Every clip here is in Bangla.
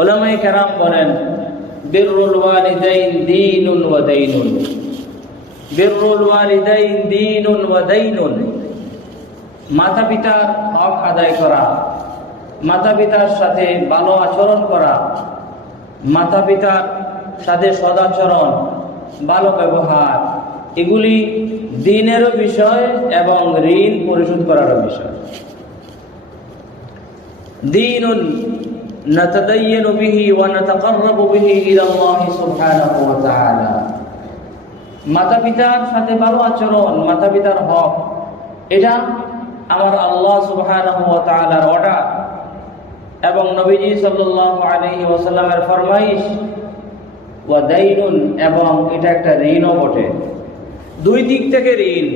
উলামায়ে কেরাম বলেন, বিররুল ওয়ালিদাইন দীনুন ওয়া দাইনুন। বিররুল ওয়ালিদাইন দীনুন ওয়া দাইনুন। মাতা পিতার হক আদায় করা, মাতা পিতার সাথে ভালো আচরণ করা, মাতা পিতার সাথে সদাচরণ, ভালো ব্যবহার, এগুলি দ্বীনেরও বিষয় এবং ঋণ পরিশোধ করারও বিষয়। দীনুন নাতাদায়্যানু বিহি ওয়া নাতাকাররাবু বিহি ইলা আল্লাহ সুবহানাহু ওয়া তাআলা। মাতা পিতার সাথে ভালো আচরণ, মাতা পিতার হক, এটা আমার আল্লাহ সুবহানাহু ওয়া তাআলার অর্ডার এবং নবীজি সাল্লাল্লাহু আলাইহি ওয়াসাল্লামের ফরমাইশ। ওয়া দাইনুন, এবং এটা একটা ঋণও বটে। দুই দিক থেকে ঋণ,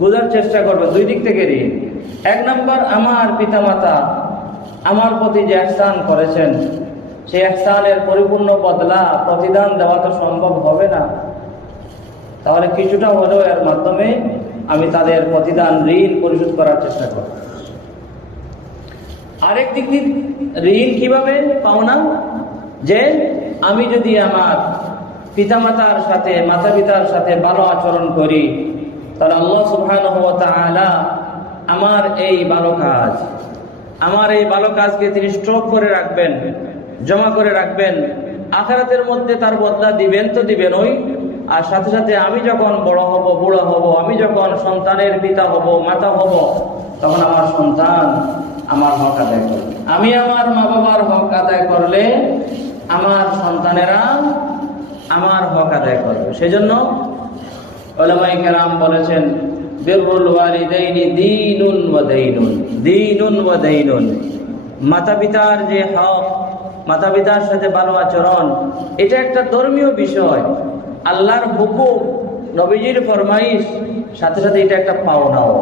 বোঝার চেষ্টা করবে, দুই দিক থেকে ঋণ। এক নম্বর, আমার পিতামাতা আমার প্রতি যে ইহসান করেছেন, সেই ইহসানের পরিপূর্ণ বদলা প্রতিদান দেওয়া তো সম্ভব হবে না, তাহলে কিছুটা হলেও এর মাধ্যমে আমি তাদের প্রতিদান ঋণ পরিশোধ করার চেষ্টা করব। আরেক দিক দিয়ে ঋণ কিভাবে পাওনা, যে আমি যদি আমার পিতামাতার সাথে, মাতা পিতার সাথে ভালো আচরণ করি, তাহলে আল্লাহ সুবহানাহু ওয়া তাআলা আমার এই ভালো কাজ, আমার এই ভালো কাজকে তিনি স্টক করে রাখবেন, জমা করে রাখবেন। আখিরাতের মধ্যে তার বদলা দিবেন তো দিবেন ওই, আর সাথে সাথে আমি যখন বড় হব, বুড়া হব, আমি যখন সন্তানের পিতা হব, মাতা হব, তখন আমার সন্তান আমার হক আদায় করবে। আমি আমার মা বাবার হক আদায় করলে আমার সন্তানেরা আমার হক আদায় করবে। সেজন্য উলামায়ে কেরাম বলেছেন, বিররুল ওয়ালিদাইনি দীনুন ওয়া দাইনুন। দীনুন ওয়া দাইনুন, মাতা পিতার যে হক, মাতা পিতার সাথে ভালো আচরণ, এটা একটা ধর্মীয় বিষয়, আল্লাহর হুকুম, নবীজির ফরমাইশ, সাথে সাথে এটা একটা পাওনাও।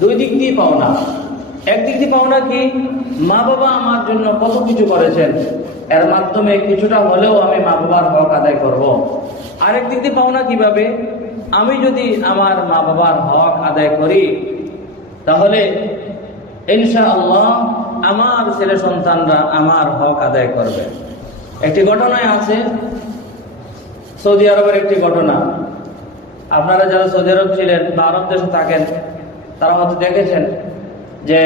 দুই দিক দিয়ে পাওনা। একদিক দিয়ে পাওনা কি, মা বাবা আমার জন্য কত কিছু করেছেন, এর মাধ্যমে কিছুটা হলেও আমি মা বাবার হক আদায় করব। আরেক দিক দিয়ে পাওনা কিভাবে, আমি যদি আমার মা বাবার হক আদায় করি, তাহলে ইনশাআল্লাহ আমার ছেলে সন্তানরা আমার হক আদায় করবে। একটি ঘটনায় আছে, সৌদি আরবের একটি ঘটনা। আপনারা যারা সৌদি আরব ছিলেন বা আরব দেশে থাকেন, তারা হয়তো দেখেছেন যে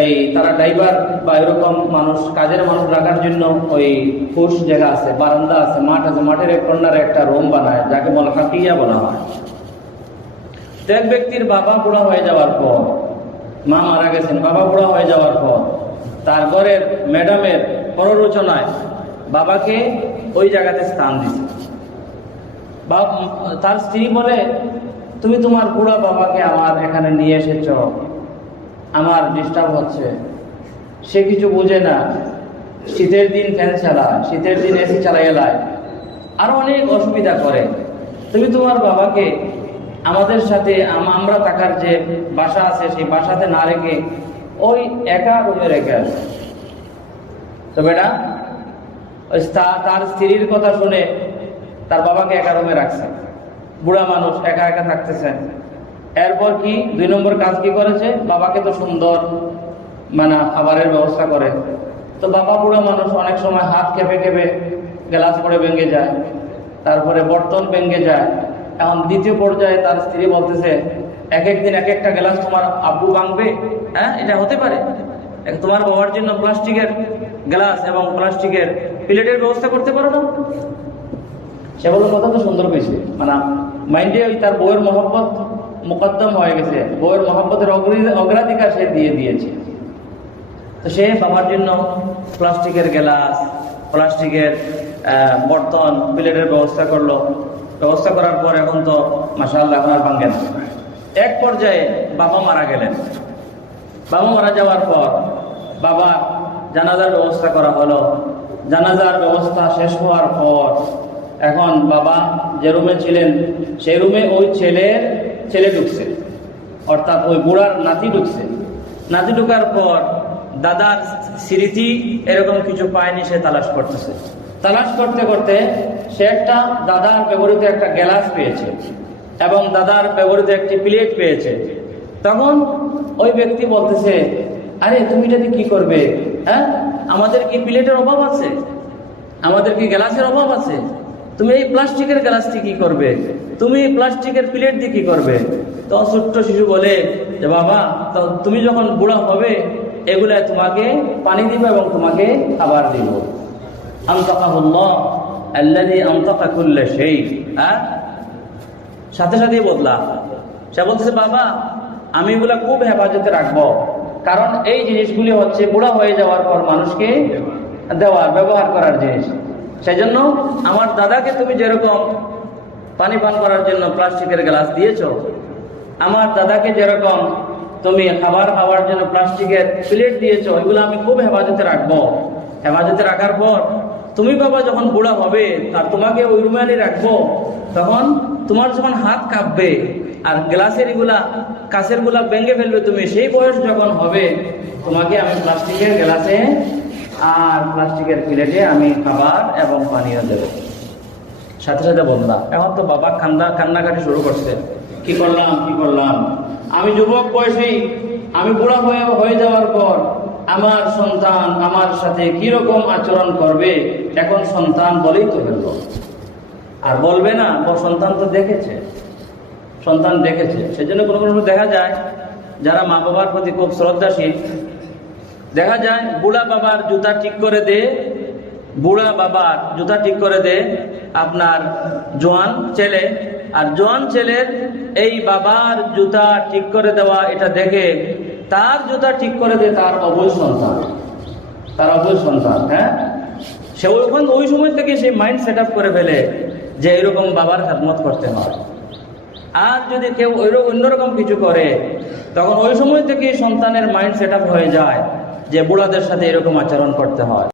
এই তারা ড্রাইভার বা এরকম মানুষ, কাজের মানুষ রাখার জন্য ওই ফুস জায়গা আছে, বারান্দা আছে, মাঠ আছে, মাঠের এক কর্নারে একটা রুম বানায়, যাকে বলা হাকিয়া বলা হয়। তো এক ব্যক্তির বাবা বুড়া হয়ে যাওয়ার পর, মা মারা গেছেন, বাবা বুড়া হয়ে যাওয়ার পর তার ঘরের ম্যাডামের প্ররোচনায় বাবাকে ওই জায়গাতে স্থান দিছে। তার স্ত্রী বলে, তুমি তোমার বুড়া বাবাকে আমার এখানে নিয়ে এসেছ, আমার ডিস্টার্ব হচ্ছে। সে কিছু বুঝে না, শীতের দিন ফ্যান চালায়, শীতের দিন এসি চালাই এলায়, আরো অনেক অসুবিধা করে। তুমি তোমার বাবাকে আমাদের সাথে, আমরা থাকার যে বাসা আছে সেই বাসাতে না রেখে ওই একা রুমে রেখে আসো। তো বেটা ওই তার স্ত্রীর কথা শুনে তার বাবাকে একা রুমে রাখছে। বুড়া মানুষ একা একা থাকতেছেন। এরপর কি 2 নম্বর কাজ কি করেছে, বাবাকে তো সুন্দর খাবারের ব্যবস্থা করে। তো বাবা বুড়া মানুষ, অনেক সময় হাত কেঁপে কেঁপে গ্লাস পড়ে ভেঙে যায়, তারপরে বর্তন ভেঙে যায়। এখন দ্বিতীয় পর্যায়ে তার স্ত্রী বলতেছে, এক একদিন এক একটা গ্লাস তোমার আব্বু ভাঙবে, হ্যাঁ এটা হতে পারে? তোমার বাবার জন্য প্লাস্টিকের গ্লাস এবং প্লাস্টিকের প্লেটের ব্যবস্থা করতে পারো না? সে বলল, কথা তো সুন্দর হয়েছে, মাইন্ডে ওই তার বউয়ের মহব্বত মুকদ্দম হয়ে গেছে, বউয়ের মহব্বতের অগ্রাধিকার সে দিয়ে দিয়েছে। তো সে বাবার জন্য প্লাস্টিকের গ্লাস, প্লাস্টিকের বর্তন, প্লেটের ব্যবস্থা করলো। ব্যবস্থা করার পর এখন তো মাশাআল্লাহ এখন আর ভাঙে না। এক পর্যায়ে বাবা মারা গেলেন। বাবা মারা যাওয়ার পর বাবা জানাজার ব্যবস্থা করা হলো। জানাজার ব্যবস্থা শেষ হওয়ার পর এখন বাবা যে রুমে ছিলেন সেই রুমে ওই ছেলে ঢুকছে, অর্থাৎ ওই বুড়ার নাতি ঢুকছে। নাতি ঢুকার পর দাদার স্মৃতি এরকম কিছু পায়নি, সে তালাশ করতেছে। তালাশ করতে করতে সে একটা দাদার ব্যবহৃত একটা গ্লাস পেয়েছে এবং দাদার ব্যবহৃত একটি প্লেট পেয়েছে। তখন ওই ব্যক্তি বলতেছে, আরে তুমি এটাতে কি করবে? হ্যাঁ, আমাদের কি প্লেটের অভাব আছে? আমাদের কি গ্লাসের অভাব আছে? তুমি এই প্লাস্টিকের গ্লাসটি কি করবে? তুমি এই প্লাস্টিকের প্লেট দিয়ে কি করবে? তো ছোট্ট শিশু বলে যে বাবা, তো তুমি যখন বুড়া হবে এগুলা তোমাকে পানি দিব এবং তোমাকে খাবার দিব। আনতাকাহুল্লাহ আল্লাযী আনতাকা কুল্লা শাই। সাথে সাথেই বদলা। সে বলতেছে বাবা, আমি এগুলা খুব হেফাজতে রাখবো, কারণ এই জিনিসগুলি হচ্ছে বুড়া হয়ে যাওয়ার পর মানুষকে দেওয়ার, ব্যবহার করার জিনিস। সেজন্য আমার দাদাকে তুমি যেরকম পানি পান করার জন্য প্লাস্টিকের গ্লাস দিয়েছো, আমার দাদাকে যেরকম তুমি খাবার খাওয়ার জন্য প্লাস্টিকের প্লেট দিয়েছো, এগুলো আমি খুব হেফাজতে রাখবো। হেফাজতে রাখার পর তুমি বাবা যখন বুড়া হবে আর তোমাকে ওই রুমে আনি রাখবো, তখন তোমার যখন হাত কাঁপবে আর গ্লাসের এগুলা কাঁচের গুলা ভেঙে ফেলবে তুমি, সেই বয়স যখন হবে তোমাকে আমি প্লাস্টিকের গ্লাসে আর প্লাস্টিকের প্লেটে আমি খাবার এবং পানীয় দেব। সাথে সাথে বললাম, এখন তো বাবা কান্নাকাটি শুরু করছে, কি করলাম আমি যুবক বয়সেই, আমি বুড়া হয়ে যাওয়ার পর আমার সন্তান আমার সাথে কিরকম আচরণ করবে, এখন সন্তান বলেই তো ফেলবো। আর বলবে না, সন্তান তো দেখেছে, সেজন্য কোনো কোনো দেখা যায় যারা মা বাবার প্রতি খুব শ্রদ্ধাশীল, দেখা যায় বুড়া বাবার জুতা ঠিক করে দে আপনার জোয়ান ছেলে, আর জোয়ান ছেলের এই বাবার জুতা ঠিক করে দেওয়া এটা দেখে তার জুতা ঠিক করে দে তার অবুঝ সন্তান। হ্যাঁ, সে ওই সময় থেকে সে মাইন্ড সেট আপ করে ফেলে যে এরকম বাবার খেদমত করতে হয়। আর যদি কেউ অন্যরকম কিছু করে, তখন ওই সময় থেকে সন্তানের মাইন্ড সেট আপ হয়ে যায় যে বুড়াদের সাথে এরকম আচরণ করতে হয়।